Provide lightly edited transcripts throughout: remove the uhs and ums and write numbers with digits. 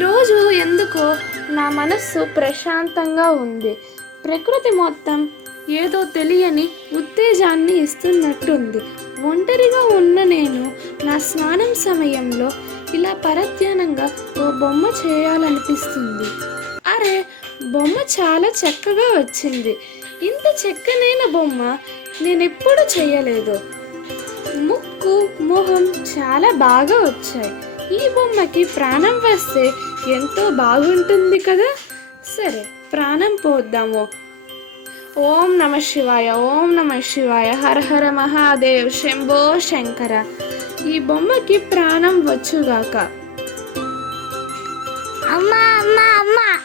ఈరోజు ఎందుకో నా మనస్సు ప్రశాంతంగా ఉంది. ప్రకృతి మొత్తం ఏదో తెలియని ఉత్తేజాన్ని ఇస్తున్నట్టుంది. ఒంటరిగా ఉన్న నేను నా స్నానం సమయంలో ఇలా పరధ్యానంగా ఓ బొమ్మ చేయాలనిపిస్తుంది. అరే, బొమ్మ చాలా చక్కగా వచ్చింది. ఇంత చక్కనైన బొమ్మ నేనెప్పుడు చేయలేదు. ముక్కు, మొహం చాలా బాగా వచ్చాయి. ఈ బొమ్మకి ప్రాణం వస్తే ఎంతో బాగుంటుంది కదా. సరే, ప్రాణం పోద్దాము. ఓం నమ శివాయ, ఓం నమ శివాయ, హర హర మహాదేవ్, శంభో శంకర. ఈ బొమ్మకి ప్రాణం వచ్చుగాక. అమ్మా అమ్మా అమ్మా.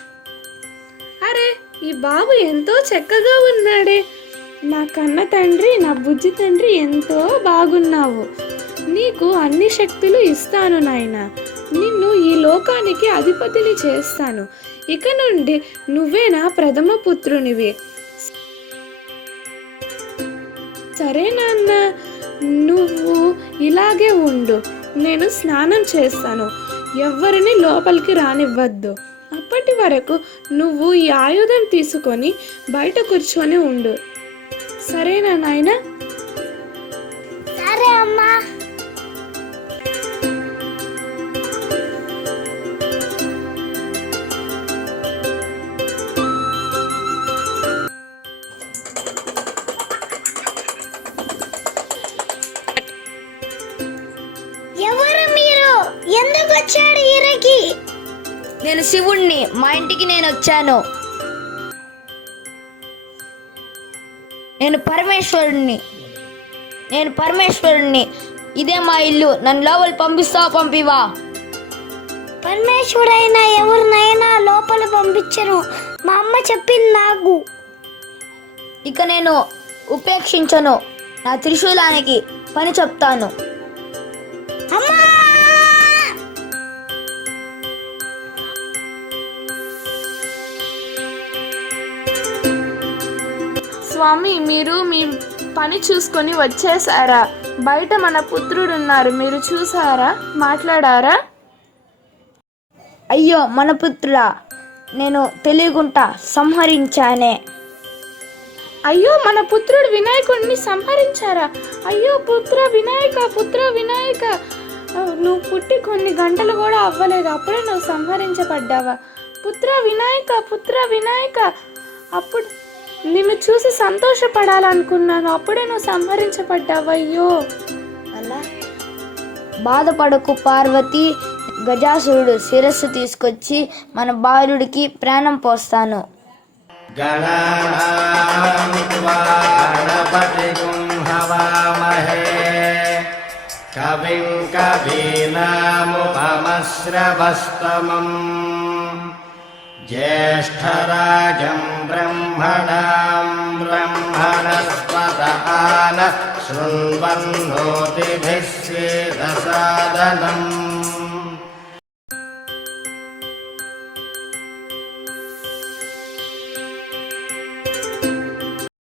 అరే, ఈ బాబు ఎంతో చక్కగా ఉన్నాడే. నా కన్న తండ్రి, నా బుజ్జి తండ్రి, ఎంతో బాగున్నావు. నీకు అన్ని శక్తులు ఇస్తాను నాయనా. నిన్ను ఈ లోకానికి అధిపతిని చేస్తాను. ఇక నుండి నువ్వే నా ప్రథమ పుత్రునివి. సరే నాన్న, నువ్వు ఇలాగే ఉండు. నేను స్నానం చేస్తాను. ఎవ్వరిని లోపలికి రానివ్వద్దు. అప్పటి వరకు నువ్వు ఈ ఆయుధం తీసుకొని బయట కూర్చొని ఉండు. సరేనా నాయనా? సరే అమ్మా. ఎవరు మీరు? ఎందుకు వచ్చాడు ఈరకి? నేను శివుణ్ణి. మా ఇంటికి నేను వచ్చాను. నేను పరమేశ్వరుణ్ణి. ఇదే మా ఇల్లు. నన్ను లోపల పంపివా? పరమేశ్వరైనా ఎవరినైనా లోపల పంపించను. మా అమ్మ చెప్పింది నాకు. ఇక నేను ఉపేక్షించను. నా త్రిశూలానికి పని చెప్తాను. అమ్మా! స్వామి, మీరు మీ పని చూసుకొని వచ్చేసారా? బయట మన పుత్రుడున్నారు, మీరు చూసారా? మాట్లాడారా? అయ్యో మన పుత్రుడా, నేను తెలియకుండా సంహరించానే. అయ్యో, మన పుత్రుడు వినాయకుడిని సంహరించారా? అయ్యో పుత్ర వినాయక, నువ్వు పుట్టి కొన్ని గంటలు కూడా అవ్వలేదు, అప్పుడే నువ్వు సంహరించబడ్డావా? పుత్ర వినాయక, అప్పుడు నిన్ను చూసి సంతోషపడాలనుకున్నాను, అప్పుడే నువ్వు సంహరించబడ్డావు. అయ్యో, అలా బాధపడకు పార్వతి. గజాసురుడు శిరస్సు తీసుకొచ్చి మన బాలుడికి ప్రాణం పోస్తాను. కవిం కవీనాముపమశ్రవస్తమం జ్యేష్ఠరాజం బ్రహ్మణాం బ్రహ్మణస్పత ఆనః శృణ్వన్నోతిభిः సేదసాదనం.